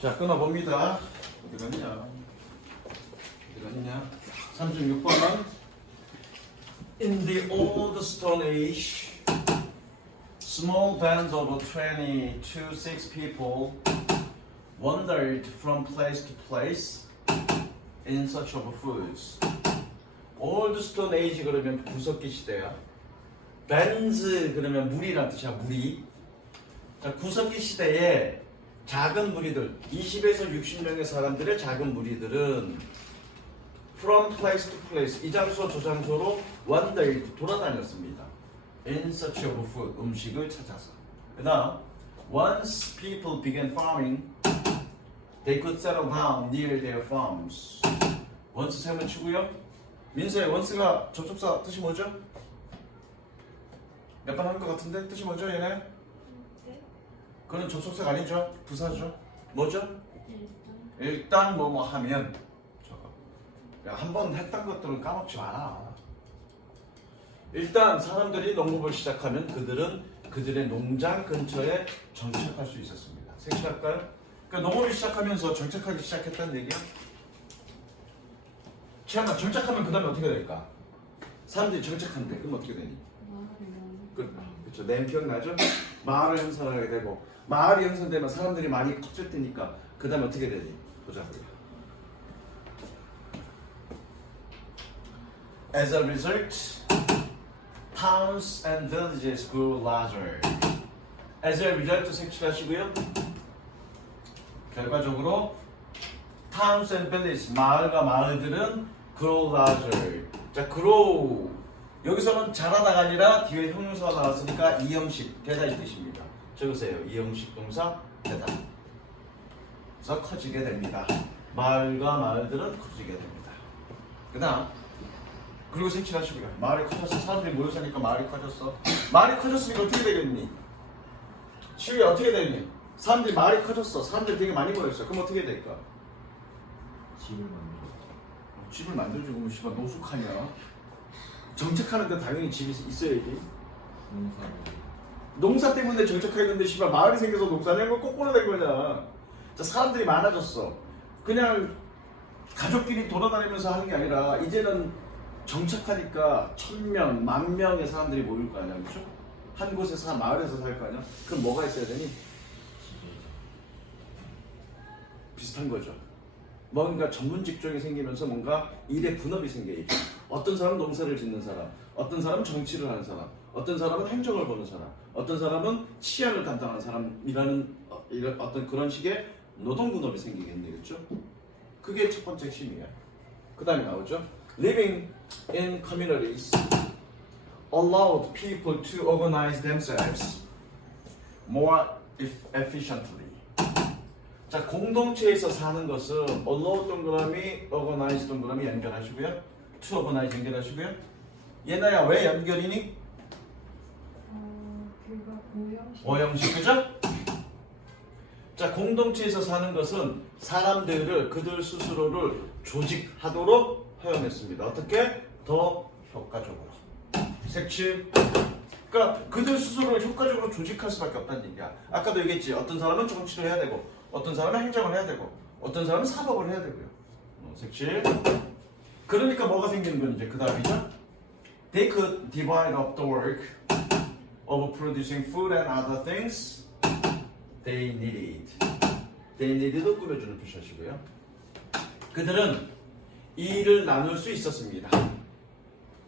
자, 끊어봅니다. 어디 갔냐? 36번은 In the old Stone Age, small bands of 20 to 6 people wandered from place to place in search of foods. Old Stone Age 그러면 구석기 시대야. bands 그러면 무리란 뜻이야, 무리. 자, 구석기 시대에 작은 무리들, 20에서 60명의 사람들의 작은 무리들은 from place to place, 이 장소 저 장소로 wandered, 돌아다녔습니다. in search of food, 음식을 찾아서. 그 다음, once people began farming, they could settle down near their farms. once 세번 치고요. 민서의 once가 접속사 뜻이 뭐죠? 몇 번 할 것 같은데? 뜻이 뭐죠, 얘네? 네? 그건 접속사가 아니죠? 부사죠? 뭐죠? 일단 뭐뭐 하면. 저거. 한 번 했던 것들은 까먹지 마라. 일단 사람들이 농업을 시작하면 그들은 그들의 농장 근처에 정착할 수 있었습니다. 색칠할까요? 그러니까 농업을 시작하면서 정착하기 시작했다는 얘기야. 채연아, 정착하면 그 다음에 어떻게 될까? 사람들이 정착한대. 그럼 어떻게 되니? 그렇죠. 내 기억나죠? 마을을 형성하게 되고, 마을이 형성되면 사람들이 많이 커질 테니까 그 다음에 어떻게 되니? 보자고요. As a result, towns and villages grew larger. As a result 색칠하시고요. 결과적으로 towns and villages, 마을과 마을들은 grow larger. 자, grow. 여기서는 자라다가 아니라 뒤에 형용사가 나왔으니까 이형식, 되다 이 뜻입니다. 적으세요. 이형식 동사 되다. 그래서 커지게 됩니다. 마을과 마을들은 커지게 됩니다. 그 다음, 그리고 색칠하시고요. 마을이 커졌어. 사람들이 모여 사니까 마을이 커졌어. 마을이 커졌으니까 어떻게 되겠니? 시위에 어떻게 되니? 사람들이 마을이 커졌어. 사람들이 되게 많이 모였어. 그럼 어떻게 될까? 집을 만들어주고 그러면 씨발 노숙하냐? 정착하는데 당연히 집이 있어야지. 농사 때문에 정착했는데 씨발 마을이 생겨서 농사냐는 거 거꾸로 된 거냐. 자, 사람들이 많아졌어. 그냥 가족끼리 돌아다니면서 하는 게 아니라 이제는 정착하니까 1000명, 10,000명의 사람들이 모일 거 아니야, 그렇죠? 한 곳에서 마을에서 살 거 아니야? 그럼 뭐가 있어야 되니? 비슷한 거죠. 뭔가 전문 직종이 생기면서 뭔가 일의 분업이 생겨야죠. 어떤 사람은 농사를 짓는 사람, 어떤 사람은 정치를 하는 사람, 어떤 사람은 행정을 보는 사람, 어떤 사람은 치안을 담당하는 사람이라는 이런 어떤 그런 식의 노동 분업이 생기겠네, 그렇죠? 그게 첫 번째 핵심이에요. 그 다음에 나오죠. Living in communities allowed people to organize themselves more efficiently. 자, 공동체에서 사는 것은 allow 동그라미, organize 동그라미 연결하시고요. to organize 연결하시고요. 얘나야 왜 연결이니? 그가 고형식. 오형식, 그죠? 자, 공동체에서 사는 것은 사람들을 그들 스스로를 조직하도록 허용했습니다. 어떻게? 더 효과적으로. 색칠. 그러니까 그들 스스로를 효과적으로 조직할 수밖에 없다는 얘기야. 아까도 얘기했지. 어떤 사람은 정치를 해야 되고, 어떤 사람은 행정을 해야 되고, 어떤 사람은 사법을 해야 되고요. 색칠. 그러니까 뭐가 생기는 건 이제 그 다음이죠. They could divide up the work of producing food and other things they needed. They needed도 꾸며주는 표시하시고요. 그들은 이 일을 나눌 수 있었습니다.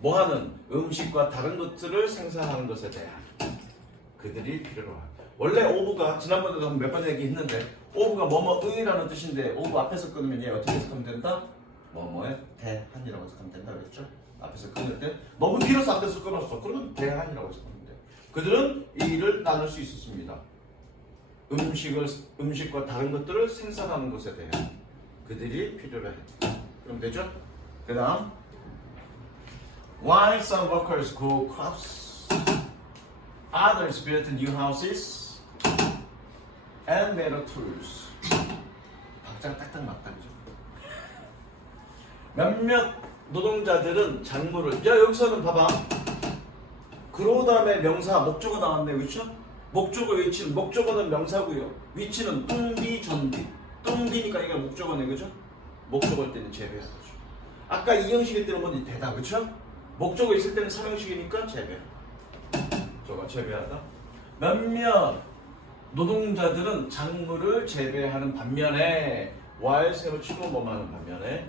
뭐하는? 음식과 다른 것들을 생산하는 것에 대한 그들이 필요로 합니다. 원래 오브가 지난번에도 몇 번 얘기했는데 오브가 뭐뭐의라는 뜻인데 오브 앞에서 끊으면 얘 어떻게 해석하면 된다? 뭐뭐의 대한이라고 해석하면 된다 그랬죠? 앞에서 끊을 때 너무 길어서 앞에서 끊었어. 그러면 대한이라고 해석하면 돼. 그들은 이 일을 나눌 수 있었습니다. 음식과 다른 것들을 생산하는 것에 대한 그들이 필요로 했다. 그럼 되죠? 그 다음 While some workers grew crops, others built new houses and made tools. 박자가 딱딱 맞다, 그죠? 몇몇 노동자들은 작물을, 야, 여기서는 봐봐. 그로 다음에 명사, 목적어 나왔네, 그렇죠? 목적어 위치는, 목적어는 명사고요. 위치는 뚱비, 전비. 한기니까 이게 목적어네, 그죠? 목적어일 때는 재배하다. 아까 이 형식일 때는 뭐니 되다, 그쵸? 목적어 있을 때는 삼형식이니까 재배하다. 저거 재배하다. 몇몇 노동자들은 작물을 재배하는 반면에 와일샘을 치고 뭐하는 반면에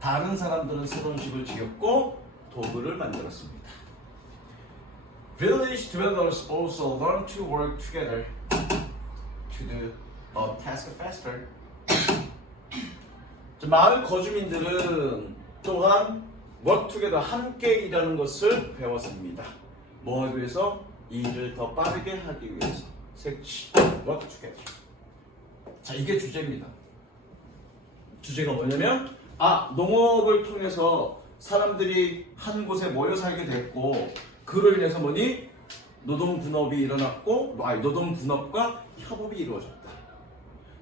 다른 사람들은 새로운 집을 지었고 도구를 만들었습니다. Village dwellers also learn to work together to do a task faster. 마을 거주민들은 또한 work together 함께 일하는 것을 배웠습니다. 뭐 하기 위해서? 일을 더 빠르게 하기 위해서. 색치 work together. 자, 이게 주제입니다. 주제가 뭐냐면 농업을 통해서 사람들이 한 곳에 모여 살게 됐고 그로 인해서 뭐니? 노동 분업이 일어났고 노동 분업과 협업이 이루어졌다.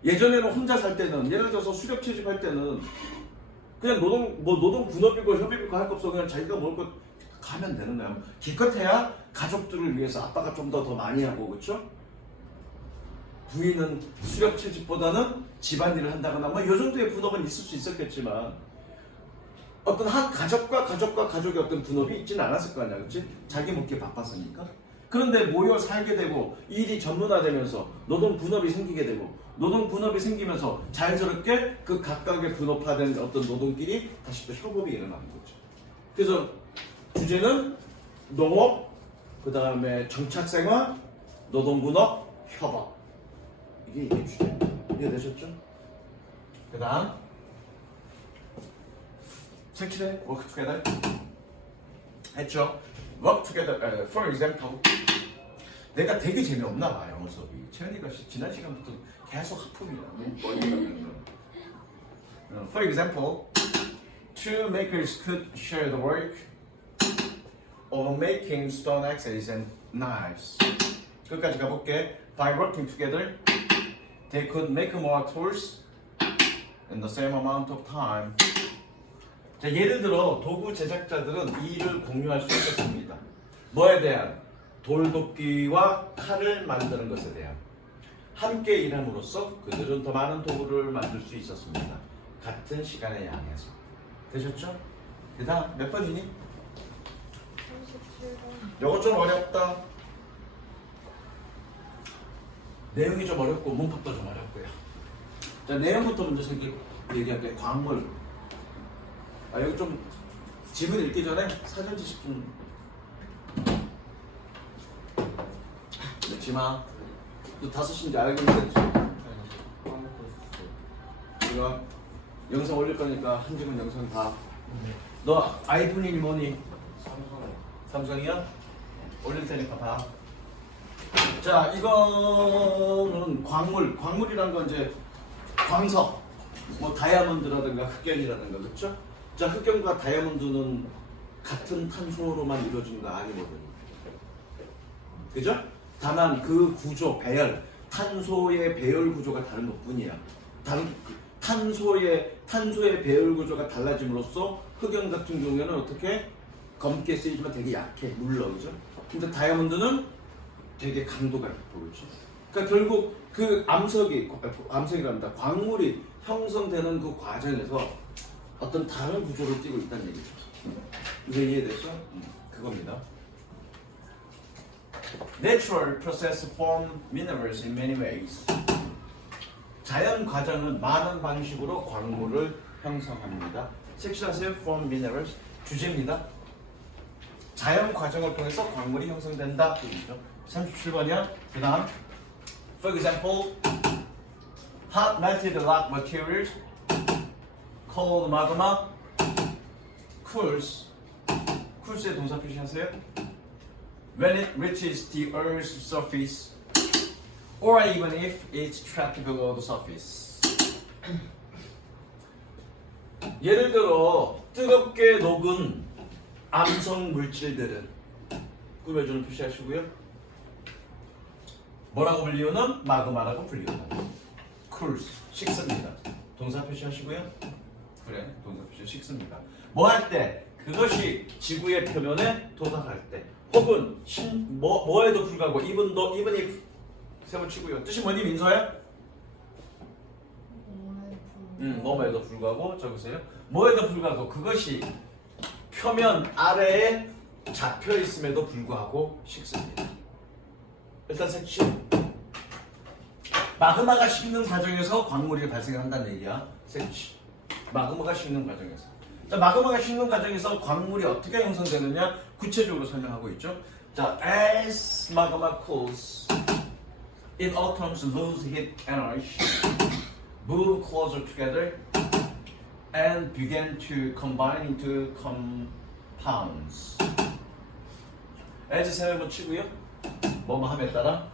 예전에는 혼자 살 때는 예를 들어서 수렵 채집할 때는 그냥 노동 분업이고 협업이고 할 거 없어 그냥 자기가 먹을 거 가면 되는 거야. 기껏해야 가족들을 위해서 아빠가 좀 더 많이 하고 그렇죠? 부인은 수렵 채집보다는 집안일을 한다거나 이 정도의 분업은 있을 수 있었겠지만 어떤 한 가족과 가족의 어떤 분업이 있지는 않았을 거 아니야, 그렇지? 자기 먹기 바빴으니까. 그런데 모여 살게 되고 일이 전문화되면서 노동 분업이 생기게 되고 노동 분업이 생기면서 자연스럽게 그 각각의 분업화된 어떤 노동끼리 다시 또 협업이 일어나는 거죠. 그래서 주제는 농업, 그 다음에 정착생활, 노동 분업, 협업. 이게 주제. 이해되셨죠? 그 다음 색칠해 work together 했죠. work together. For example, 내가 되게 재미없나 봐 영어 수업이. 채연이가 지난 시간부터 계속 하품이야. For example, two makers could share the work of making stone axes and knives. 끝까지 가볼게. By working together, they could make more tools in the same amount of time. 자, 예를 들어 도구 제작자들은 이 일을 공유할 수 있었습니다. 뭐에 대한? 돌도끼와 칼을 만드는 것에 대한. 함께 일함으로써 그들은 더 많은 도구를 만들 수 있었습니다. 같은 시간에 양해서. 되셨죠? 그 다음 몇 번이니? 37번. 요거 좀 어렵다. 내용이 좀 어렵고 문법도 좀 어렵고요. 자, 내용부터 먼저 얘기할게요. 광물. 여기 좀 지문 읽기 전에 사전 지식 좀 읽지 마. 너 5시인지 알고 있었지? 이거 영상 올릴 거니까 한 지문 영상 다. 너 아이폰이 뭐니? 삼성이야? 올릴 테니까 봐. 자, 이거는 광물이란 건 이제 광석, 뭐 다이아몬드라든가 흑연이라든가, 그렇죠? 자, 흑연과 다이아몬드는 같은 탄소로만 이루어진 거 아니거든요. 그죠? 다만 그 구조, 배열, 탄소의 배열 구조가 다른 것뿐이야. 탄소의 배열 구조가 달라짐으로써 흑연 같은 경우에는 어떻게 검게 쓰이지만 되게 약해, 물러, 그죠? 근데 다이아몬드는 되게 강도가 있고, 그렇죠? 그러니까 결국 그 암석이랍니다. 광물이 형성되는 그 과정에서 어떤 다른 구조를 띠고 있다는 얘기죠. 이거 이해됐죠? 그겁니다. Natural process form minerals in many ways. 자연 과정은 많은 방식으로 광물을 형성합니다. 색칠하세요. Form minerals. 주제입니다. 자연 과정을 통해서 광물이 형성된다. 얘기죠. 37번이야. 그 다음 For example, hot melted rock materials cold magma cools. cools의 동사 표시하세요. When it reaches the Earth's surface, or even if it's trapped below the surface. 예를 들어 뜨겁게 녹은 암석 물질들은 꾸며주는 표시하시고요. 뭐라고 불리우는? 마그마라고 불리우는. cools, 식습니다. 동사 표시하시고요. 그래, 동사 표시 식습니다. 뭐 할 때? 그것이 지구의 표면에 도달할 때, 혹은 뭐에도 불구하고 even if 세번 치고요. 뜻이 뭐니 민서야? 뭐에도 불구하고 적으세요. 뭐에도 불구하고 그것이 표면 아래에 잡혀 있음에도 불구하고 식습니다. 일단 섹션. 마그마가 식는 과정에서 광물이 발생한다는 얘기야. 섹션. 마그마가 식는 과정에서. 자, 마그마가 식는 과정에서 광물이 어떻게 형성되느냐 구체적으로 설명하고 있죠. 자, as magma cools, it atoms lose heat energy, move closer together, and begin to combine into compounds. as 세 번 치고요. 뭐뭐 함에 따라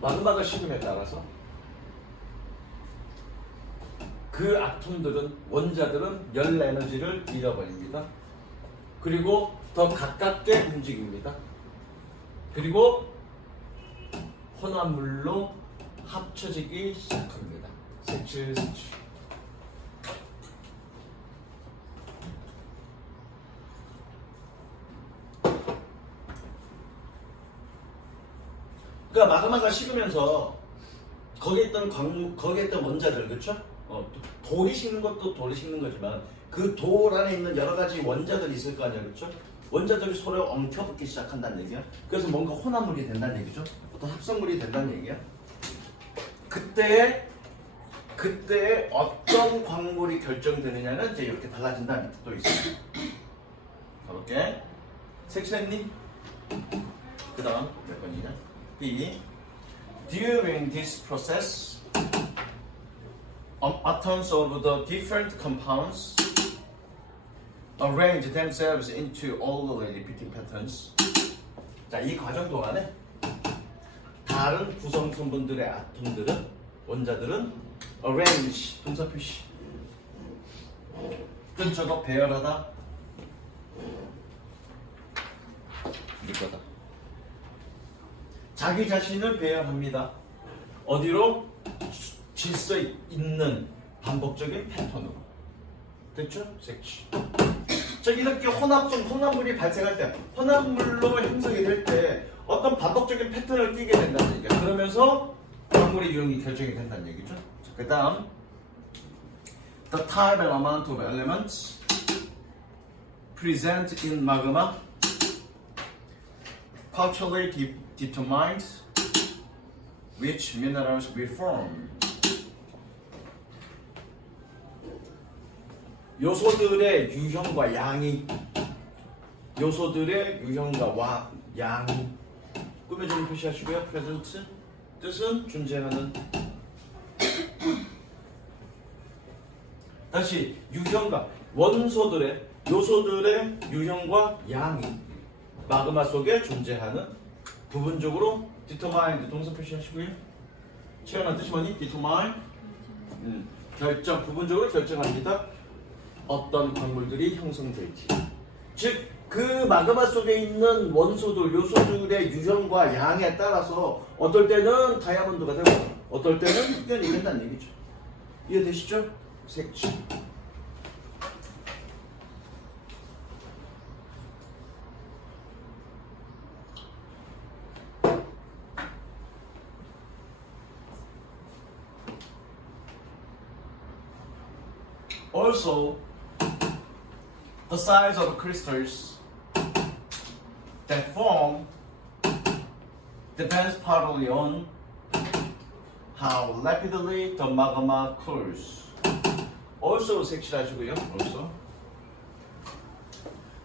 마그마가 식음에 따라서 그 아톰들은 원자들은 열 에너지를 잃어버립니다. 그리고 더 가깝게 움직입니다. 그리고 혼합물로 합쳐지기 시작합니다. 색칠. 그러니까 마그마가 식으면서 거기에 있던 거기에 있던 원자들, 그렇죠? 돌이 식는 것도 돌이 식는 거지만 그 돌 안에 있는 여러 가지 원자들이 있을 거 아니야, 그렇죠? 원자들이 서로 엉켜붙기 시작한다는 얘기야. 그래서 뭔가 혼합물이 된다는 얘기죠. 어떤 합성물이 된다는 얘기야. 그때에 어떤 광물이 결정되느냐는 이제 이렇게 달라진다. 밑에 또 있어. 가볼게. 색칠했니? 그 다음 몇 번이냐? B. During this process, atoms of the different compounds arrange themselves into orderly repeating patterns. 자, 이 과정 동안에 다른 구성 성분들의 아톰들은, 원자들은 arrange, 동사 표시. 뜻 저거 배열하다. 이거다. 자기 자신을 배열합니다. 어디로? 질서 있는 반복적인 패턴으로. 됐죠? 섹션. 자, 이렇게 혼합물이 발생할 때, 혼합물로 형성이 될 때 어떤 반복적인 패턴을 띠게 된다는 얘기야. 그러면서 광물의 유형이 결정이 된다는 얘기죠. 자, 그 다음 The type and amount of elements present in magma culturally determines which minerals will form. 요소들의 유형과 양이 꾸며주는 표시하시고요. present 뜻은 존재하는. 다시 유형과 요소들의 유형과 양이 마그마 속에 존재하는 부분적으로 determine 동사 표시하시고요. 채연한 뜻이 뭐니? determine 부분적으로 결정합니다. 어떤 광물들이 형성될지. 즉, 그 마그마 속에 있는 요소들의 유형과 양에 따라서 어떨 때는 다이아몬드가 되고 어떨 때는 흑연이 된다는 얘기죠. 이해되시죠? 색칠. Also, the size of crystals that form depends partly on how rapidly the magma cools. Also 색칠하시고요. also.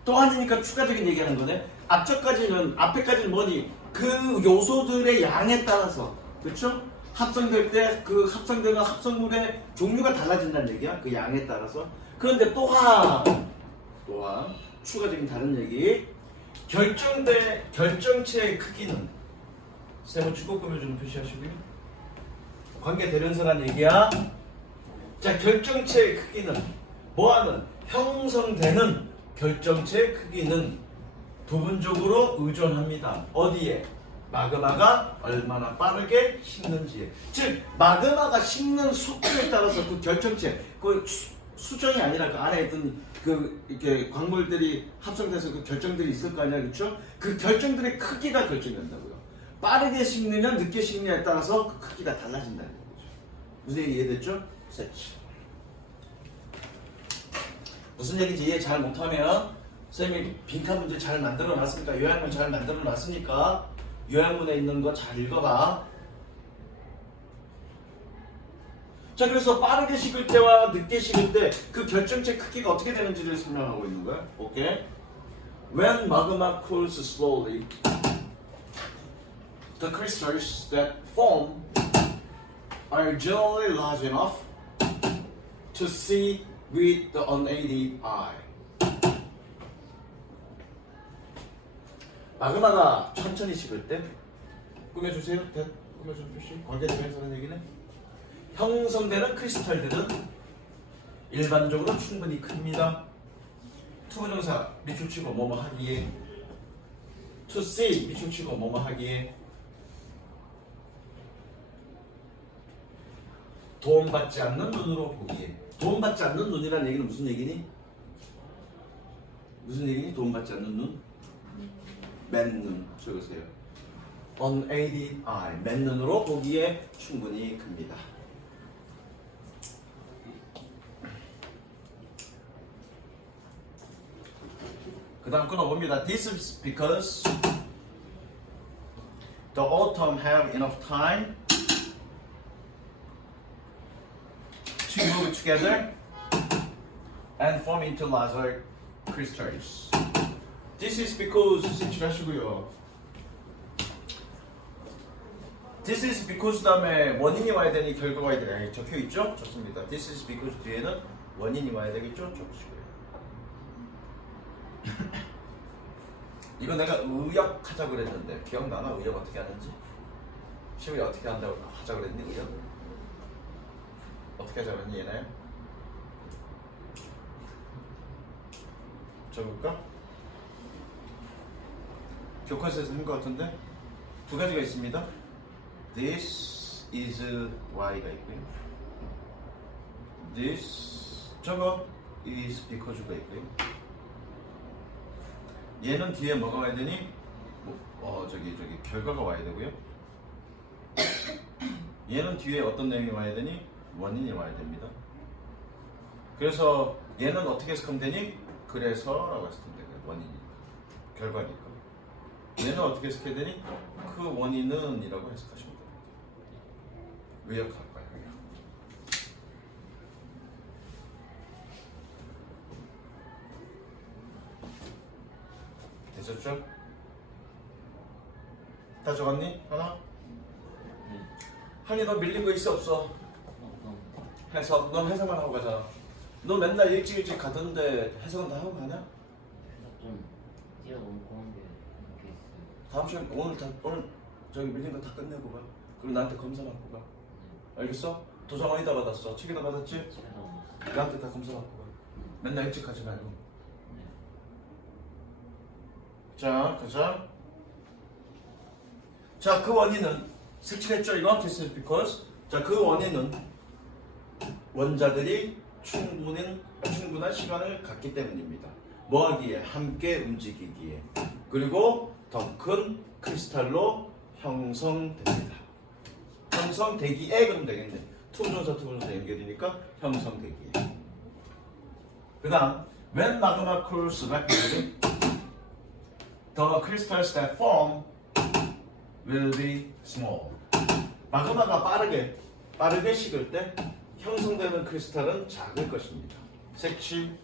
또 아니니까 추가적인 얘기하는 거네. 앞에까지는 뭐니? 그 요소들의 양에 따라서, 그렇죠? 합성될 때 그 합성되는 합성물의 종류가 달라진다는 얘기야. 그 양에 따라서. 그런데 또한 추가적인 다른 얘기. 결정체의 크기는 세모 주고 꾸며주는 표시하시고요. 관계 대명사란 얘기야. 자, 결정체의 크기는 뭐하는? 형성되는 결정체의 크기는 부분적으로 의존합니다. 어디에? 마그마가 얼마나 빠르게 식는지에. 즉 마그마가 식는 속도에 따라서 그 결정체, 그 수정이 아니라 그 안에 있던 그 이렇게 광물들이 합성돼서 그 결정들이 있을 거 아니야, 그렇죠? 그 결정들의 크기가 결정된다고요. 빠르게 식느냐 늦게 식느냐에 따라서 그 크기가 달라진다는 거죠. 무슨 얘기 이해됐죠? 세치. 무슨 얘기인지 이해 잘 못하면 선생님이 빈칸 문제 잘 만들어 놨으니까, 요약문 잘 만들어 놨으니까 요약문에 있는 거 잘 읽어봐. 자, 그래서 빠르게 식을 때와 늦게 식을 때 그 결정체 크기가 어떻게 되는지를 설명하고 있는 거야. 오케이? When magma cools slowly, the crystals that form are generally large enough to see with the unaided eye. 마그마가 천천히 식을 때 꾸며주세요. 꾸며준 표시. 관계대명사라는 얘기는 형성되는 크리스탈들은 일반적으로 충분히 큽니다. 투부정사 밑줄치고 뭐뭐 하기에, to see 밑줄치고 뭐뭐 하기에, 도움받지 않는 눈으로 보기에. 도움받지 않는 눈이라는 얘기는 무슨 얘기니? 무슨 얘기니? 도움받지 않는 눈? 맨눈 적으세요. unaided eye, 맨눈으로 보기에 충분히 큽니다. 그 다음 끊어봅니다. This is because the atom have enough time to move together and form into larger crystals. This is because 신출하시고요. This is because 다음에 원인이 와야 되니 결과가 와야 되니 적혀 있죠? 좋습니다. This is because 뒤에는 원인이 와야 되겠죠? 적으시고요. 이거 내가 의역하자고 그랬는데 기억나나? 의역 어떻게 하는지? 시험이 어떻게 한다고 하자고 그랬니? 의역? 어떻게 하자고 그랬니? 얘나요? 적을까? 교과서에서 한 것 같은데 두 가지가 있습니다. This is Y가 있고요. This 저거 is because가 있고요. 얘는 뒤에 뭐가 와야 되니? 저기 결과가 와야 되고요. 얘는 뒤에 어떤 내용이 와야 되니? 원인이 와야 됩니다. 그래서 얘는 어떻게 해석하면 되니? 그래서라고 해석하면 되고요. 원인이니까, 결과니까. 얘는 어떻게 해석해야 되니? 그 원인은 이라고 해석하시면 됩니다. 의역할까요? 의역. 되셨죠? 다 적었니? 하나? 한이 너 밀린 거 있어 없어? 해석. 넌 해석만 하고 가잖아. 너 맨날 일찍 가던데 해석은 다 하고 가냐? 좀 뛰어넘고 한 게 이렇게 있어요. 다음 시간 오늘 저기 밀린 거 다 끝내고 가. 그리고 나한테 검사 받고 가. 알겠어? 도장 어디다 받았어? 책에다 받았지? 집에다 옮겼어요. 나한테 다 검사 받고 가. 맨날 일찍 가지 말고. 네. 자, 가자. 자, 그 원인은 색칠했죠? 이거 This is because. 자, 그 원인은 원자들이 충분한 시간을 갖기 때문입니다. 뭐 하기에? 함께 움직이기에. 그리고 더 큰 크리스탈로 형성됩니다. 형성되기에 그러면 되겠네. 투부정사 연결이니까 형성되기에. 그 다음 When magma cools rapidly, the crystals that form will be small. 마그마가 빠르게 식을 때 형성되는 크리스탈은 작을 것입니다. 색칠.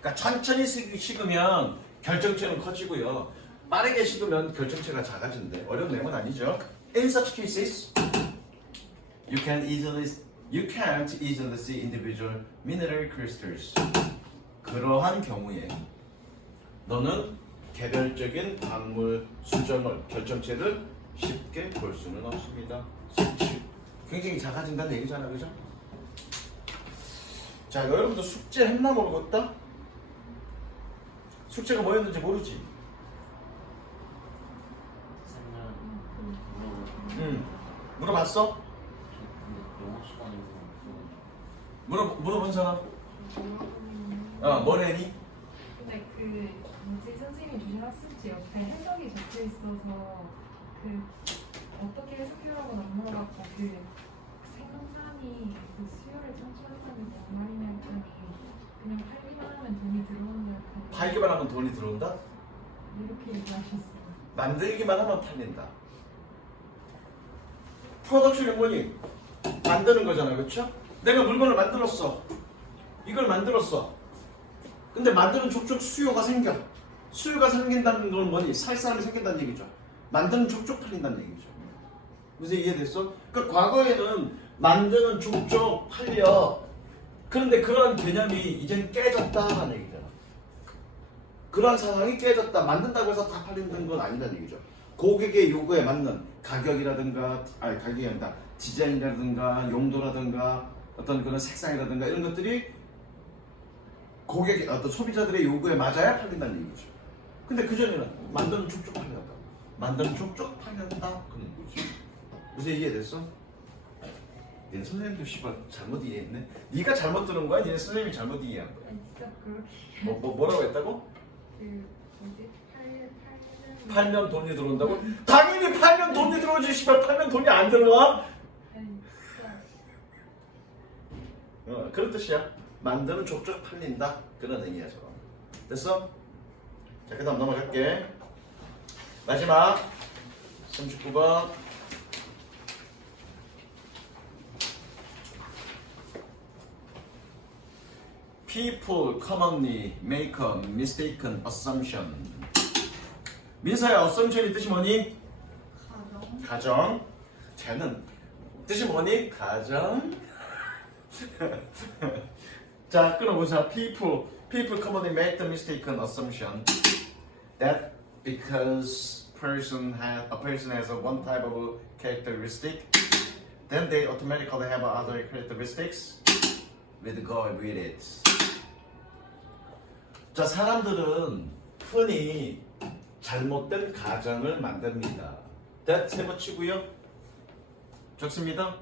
그러니까 천천히 식으면 결정체는 커지고요. 빠르게 식으면 결정체가 작아진대. 어려운 내용은 아니죠. In such cases, you can't easily see individual mineral crystals. 그러한 경우에 너는 개별적인 광물 수정을 결정체를 쉽게 볼 수는 없습니다. 색칠. 굉장히 작아진다는 얘기잖아, 그죠? 자, 여러분도 숙제 했나 모르겠다? 숙제가 뭐였는지 모르지? 물어봤어? 근데 영어 시간에서 없어가지고. 물어본 사람? 물어보면 뭐래니? 근데 그 뭐지 선생님이 주신 학습지 옆에 해석이 적혀 있어서 그 어떻게 해석해라고는 안 물어봤고 그 생산이 그 수요를 창출한다는 게 뭔 말이냐 했더니 그냥 팔기만 하면 돈이 들어온다 했거든요. 팔기만 하면 돈이 들어온다? 이렇게 얘기하셨어요. 만들기만 하면 팔린다. 프로덕션이 뭐니? 만드는 거잖아, 그렇죠? 내가 물건을 만들었어. 이걸 만들었어. 근데 만드는 족족 수요가 생겨. 수요가 생긴다는 건 뭐니? 살 사람이 생긴다는 얘기죠. 만드는 족족 팔린다는 얘기죠. 무슨 이해됐어? 그러니까 과거에는 만드는 족족 팔려. 그런데 그런 개념이 이젠 깨졌다는 얘기잖아. 그런 상황이 깨졌다. 만든다고 해서 다 팔리는 건 아니라는 얘기죠. 고객의 요구에 맞는 가격이라든가, 가격이 아니라 디자인이라든가 용도라든가 어떤 그런 색상이라든가 이런 것들이 고객, 어떤 소비자들의 요구에 맞아야 팔린다는 얘기죠. 근데 그전에는 만드는 족족 팔린다. 만드는 족족 팔린다. 그런 얘기죠. 무슨 이해됐어? 얘 선생님도 씨발 잘못 이해했네. 네가 잘못 들은 거야? 얘 선생님이 잘못 이해한 거야? 아니 진짜 그렇게 뭐라고 했다고? 그 뭐지 팔면 돈이 들어온다고? 당연히 팔면 돈이 들어오지. 씨발 팔면 돈이 안 들어와? 아니 진짜 그런 뜻이야. 만드는 족족 팔린다. 그런 의미야죠. 됐어? 자, 그 다음 넘어갈게. 마지막 39번. People commonly make a mistaken assumption. 민서야, assumption이 뜻이 뭐니? 가정 가정. 쟤는 뜻이 뭐니? 가정. 자, 끊어보자. People commonly make the mistaken assumption that because a person has a one type of characteristic, then they automatically have other characteristics with go with it. 자, 사람들은 흔히 잘못된 가정을 만듭니다. that 세번치고요. 적습니다.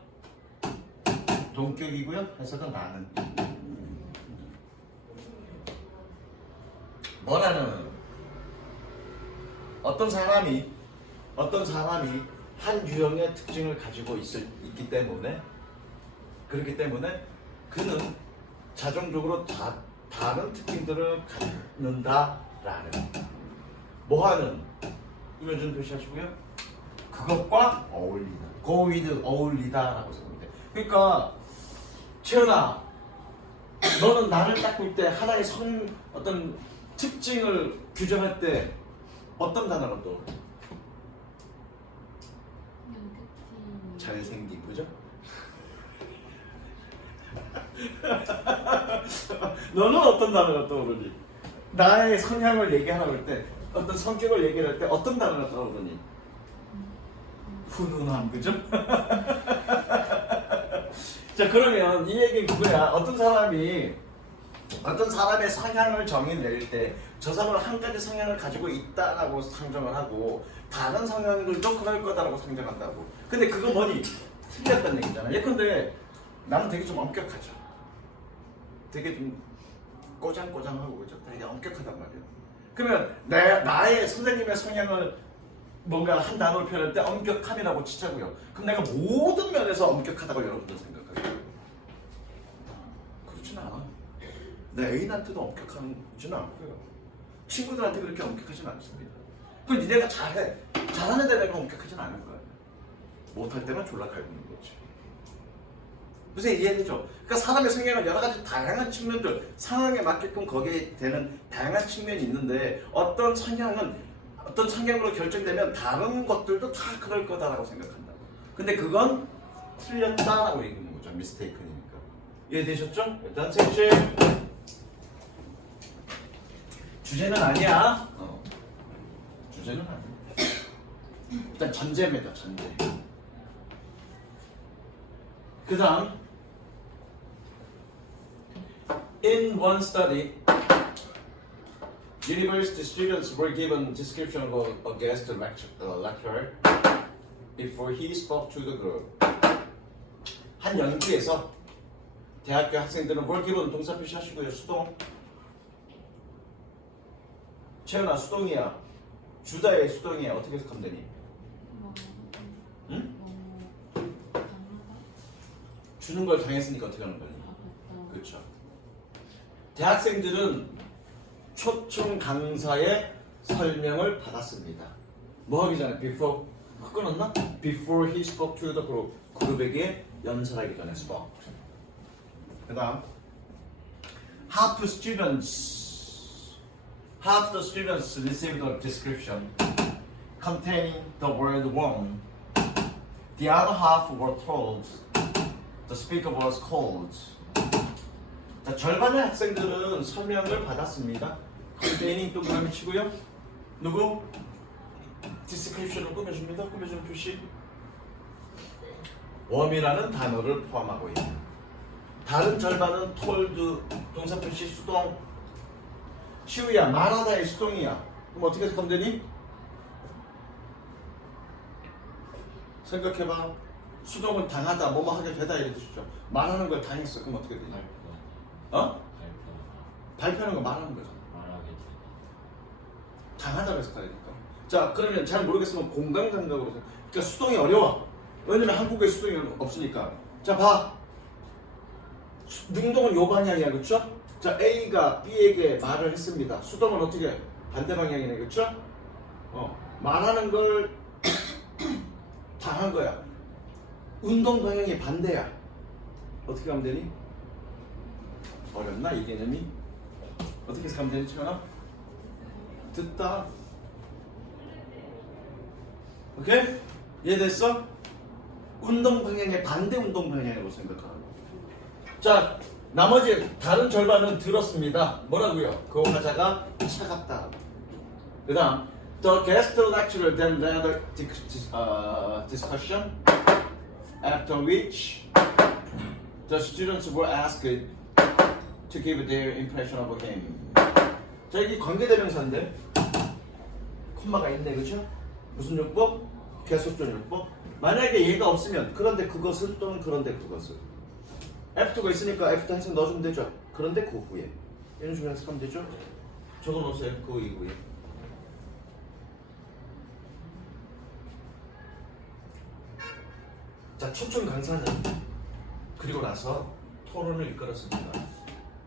동격이고요. 해석은 나는. 뭐라는 어떤 사람이 한 유형의 특징을 가지고 있기 때문에 그렇기 때문에 그는 자정적으로 다른 특징들을 갖는다라는 뭐하는 이면 표시하시고요. 그것과 어울리다. go with 어울리다라고 생각합니다. 그러니까 채연아, 너는 나를 딱 볼 때 하나의 어떤 특징을 규정할 때 어떤 단어가 떠올라? 잘생긴, 그죠? 너는 어떤 단어가 떠오르니? 나의 성향을 얘기하라고 할 때, 어떤 성격을 얘기할 때 어떤 단어가 떠오르니? 훈훈함, 그죠? 자, 그러면 이 얘기는 그거야. 어떤 사람의 성향을 정의낼 때 저 사람은 한 가지 성향을 가지고 있다라고 상정을 하고 다른 성향들도 그럴 거다라고 상정한다고. 근데 그거 뭐니? 틀렸다는 얘기잖아. 예컨대 나는 되게 좀 엄격하죠. 되게 좀 꼬장꼬장하고 그죠? 되게 엄격하단 말이야. 그러면 나의 선생님의 성향을 뭔가 한 단어로 표현할 때 엄격함이라고 치자고요. 그럼 내가 모든 면에서 엄격하다고 여러분들 생각하세요? 그렇진 않아. 내 애인한테도 엄격하지는 않고요. 친구들한테 그렇게 엄격하지는 않습니다. 그럼 니네가 잘해. 잘하는데 내가 엄격하지는 않을 거야. 못할 때만 졸라 갈구는 거지. 무슨 이해되죠? 그러니까 사람의 성향은 여러 가지 다양한 측면들, 상황에 맞게끔 거기에 되는 다양한 측면이 있는데 어떤 성향으로 결정되면 다른 것들도 다 그럴 거다라고 생각한다고. 근데 그건 틀렸다라고 얘기하는 거죠. 미스테이크니까. 이해되셨죠? 일단 셋째. 주제는 아니야. 주제는 아니야. 일단 전제입니다. 전제. 그 다음 In one study, university students were given description of a guest lecturer before he spoke to the group. 한 연구에서 대학교 학생들은 뭘 기본 동사 표시하시고요. 수동. 채연아 수동이야. 주다의 수동이야. 어떻게 해석하면 되니? 응? 주는 걸 당했으니까 어떻게 하는 거니? 그렇죠. 대학생들은 초청 강사의 설명을 받았습니다. 뭐 하기 전에? before 끊었나? Before he spoke to the group. 그룹에게 연설하기 전에 spoke. 그 다음 Half the students received a description containing the word worm. The other half were told the speaker was cold. 자, 절반의 학생들은 설명을 받았습니다. containing 동그라미 치고요. 누구? description을 꾸며줍니다. 꾸며주는 표시. 웜이라는 단어를 포함하고 있는. 다른 절반은 told 동사 표시 수동. 시우야 말하다의 수동이야. 그럼 어떻게 해석하면 되니? 생각해봐. 수동은 당하다, 뭐뭐 하게 되다 이렇게 뜻이죠. 말하는 걸 당했어. 그럼 어떻게 되니? 어? 발표하는 거 말하는 거잖아. 말하게 되다. 당하다고 해석하니까. 자, 그러면 잘 모르겠으면 공간 감각으로 생각. 그러니까 수동이 어려워. 왜냐면 한국에 수동이 없으니까. 자, 봐. 능동은 요 방향이야, 그렇죠? 자, A가 B에게 말을 했습니다. 수동은 어떻게? 반대 방향이네, 그렇죠? 말하는 걸 당한 거야. 운동 방향이 반대야. 어떻게 하면 되니? 어렵나 이 개념이? 어떻게 해석하면 되니, 채연아? 듣다. 오케이? 이해됐어? 운동 방향의 반대 운동 방향이라고 생각하는 거. 자, 나머지 다른 절반은 들었습니다. 뭐라고요? 그 화자가 차갑다. 그 다음 The guest lecturer then led a discussion after which the students were asked to give their impression of him. 자, 이게 관계대명사인데 콤마가 있네, 그죠? 무슨 용법? 계속적 용법. 만약에 얘가 없으면 그런데 그것을 또는 그런데 그것을. F2가 있으니까 F2 항상 넣어주면 되죠. 그런데 그 후에 이런 식으로 해석하면 되죠. 적어놓으세요. 그 이후에. 자, 초청 강사는 그리고 나서 토론을 이끌었습니다.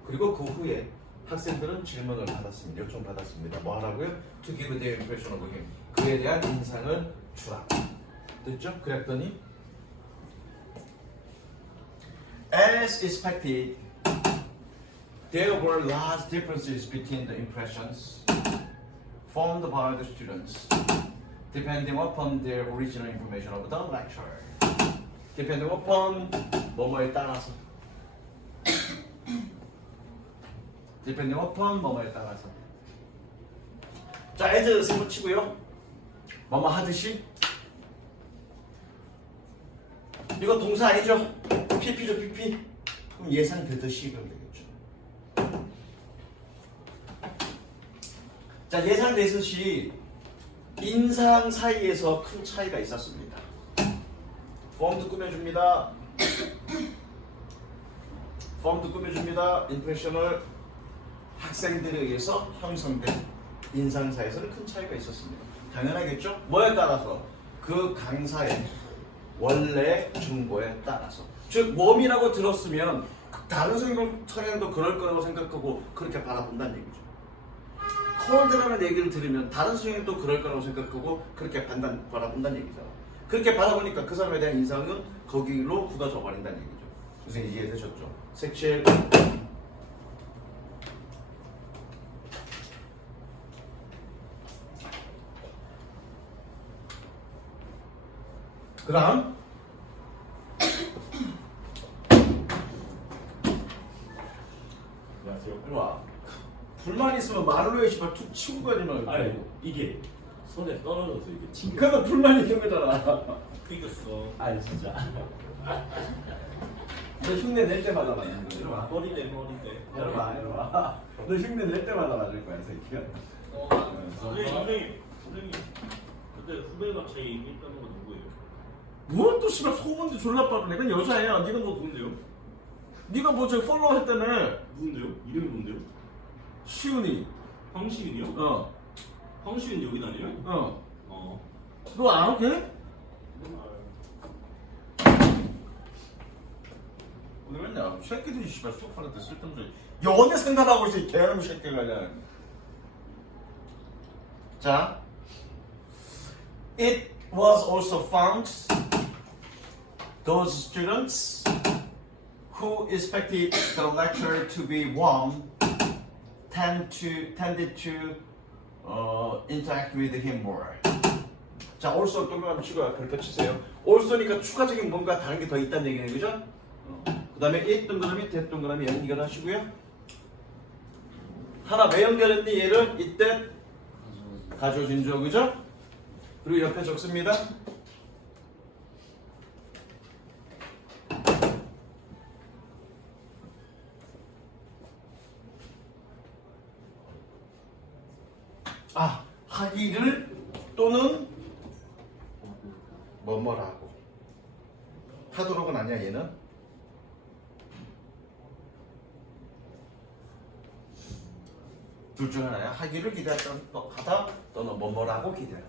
그리고 그 후에 학생들은 질문을 받았습니다. 요청받았습니다. 뭐 하라고요? To give their impression of him. 그에 대한 인상을 주라. 됐죠? 그랬더니 As expected, there were large differences between the impressions formed by the students, depending upon their original information of the lecture. Depending upon 뭐뭐에 따라서. Depending upon 뭐뭐에 따라서. 자, as 세모 치고요. 뭐뭐 하듯이. 이거 동사 아니죠? PP죠, PP. 그럼 예상되듯이 그럼 되겠죠. 자, 예상되듯이 인상 사이에서 큰 차이가 있었습니다. 폼도 꾸며줍니다. 폼도 꾸며줍니다. 임프레션을 학생들에 의해서 형성된 인상 사이에서는 큰 차이가 있었습니다. 당연하겠죠? 뭐에 따라서? 그 강사의 원래 중보에 따라서. 즉 웜이라고 들었으면 다른 성형도 그럴 거라고 생각하고 그렇게 바라본다는 얘기죠. 콜드라는 얘기를 들으면 다른 성형도 그럴 거라고 생각하고 그렇게 바라본다는 얘기잖아. 그렇게 바라보니까 그 사람에 대한 인상은 거기로 굳어져 버린다는 얘기죠. 선생님 이해되셨죠? 색칠. 그 다음 안녕하세요. 이리 와. 불만 있으면 말로 해 씨발 툭 치고 가지 말고. 아니 이게 손에 떨어져서 이게 튕겨. 그러면 불만이 있는 거잖아. 튕겼어. 아니 진짜. 너 흉내 낼 때마다 맞는 거야. 이리 와. 머리네. 이리 와. 이리 와. 너 흉내 낼 때마다 맞을 거야, 이 새끼야. 선생님. 그때 후배가 제 얘기했다는 건 누구예요? 뭘 또 씨발 소문도 졸라 빠르네. 그건 여자애야. 네가 뭐 누군데요? 네가 뭐 저 팔로우 했다며. 누군데요? 이름이 뭔데요? 시은이. 황시윤이요? 어. 황시윤 여기 다녀요? 어. 어. 너 알아 걔? 어디 갔냐? 새끼들이 씨발 수업하는데 쓸데없는 소리. 연애 생각하고 있어 이 개놈 새끼가 그냥. 자, it was also found those students who expected the lecture to be warm tended to interact with him more. 자, also 동그라미 치고 그렇게 치세요. also니까 추가적인 뭔가 다른 게 더 있다는 얘기네, 그죠? 그 다음에 it 동그라미, that 동그라미 연결하시고요. 하나 왜 연결했니? 얘를 이때 가져진 죠, 그죠? 그리고 옆에 적습니다. 아, 하기를 또는 뭐뭐라고. 하도록은 아니야 얘는. 둘 중 하나야. 하기를 기대하다 또는 뭐뭐라고 기대하다.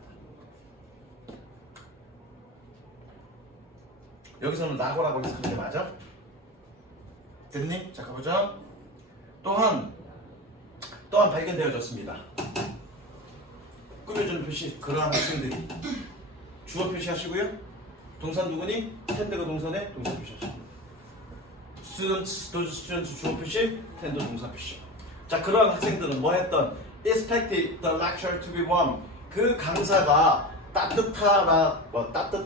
여기서는 라고라고 해석하는 게 맞아? 됐니? 자 가보자. 또한 발견되어졌습니다. 꾸며주는 표시. 그러한 학생들이 주어 표시하시고요. 동사 누구니? 텐드가 동사네. 동사 표시하시고. students, those students 주어 표시, 텐드 동사 표시. 자, 그러한 학생들은 뭐 했던? expected the lecture to be warm. 그 강사가 따뜻하라고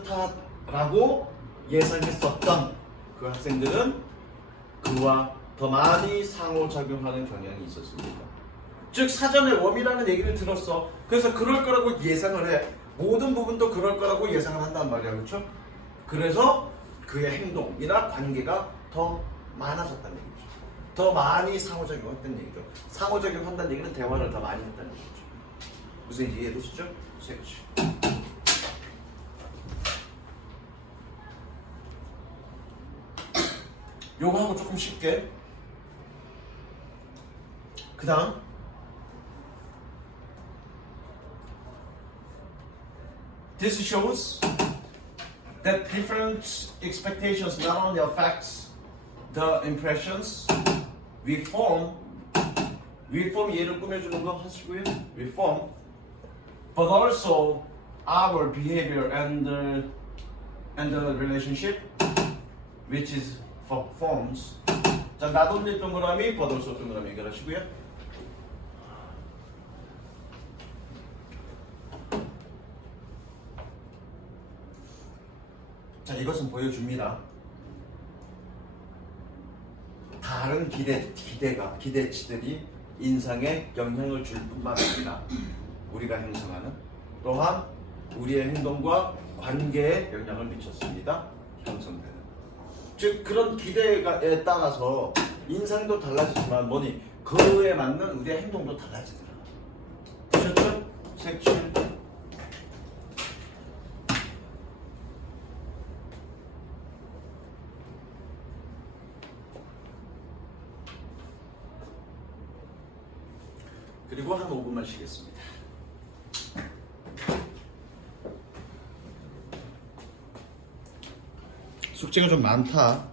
예상했었던 그 학생들은 그와 더 많이 상호작용하는 경향이 있었습니다. 즉 사전에 웜이라는 얘기를 들었어. 그래서 그럴 거라고 예상을 해. 모든 부분도 그럴 거라고 예상을 한단 말이야. 그렇죠? 그래서 그의 행동이나 관계가 더 많아졌다는 얘기죠. 더 많이 상호작용했다는 얘기죠. 상호작용한다는 얘기는 대화를 더 많이 했다는 얘기죠. 무슨 이해되시죠? 섹시. 요거 하고 조금 쉽게. 그 다음 This shows that different expectations not only affects the impressions we form 얘를 꾸며주는 거 하시고요. We form, but also our behavior and the relationship, which is forms. 자, not only 동그라미, but also 동그라미 연결하시고요. 자, 이것은 보여줍니다. 다른 기대치들이 인상에 영향을 줄 뿐만 아니라 우리가 형성하는 또한 우리의 행동과 관계에 영향을 미쳤습니다. 형성되는. 즉 그런 기대에 따라서 인상도 달라지지만 뭐니 그에 맞는 우리의 행동도 달라지더라. 보셨죠? 섹션. 그리고 한 5분만 쉬겠습니다. 숙제가 좀 많다.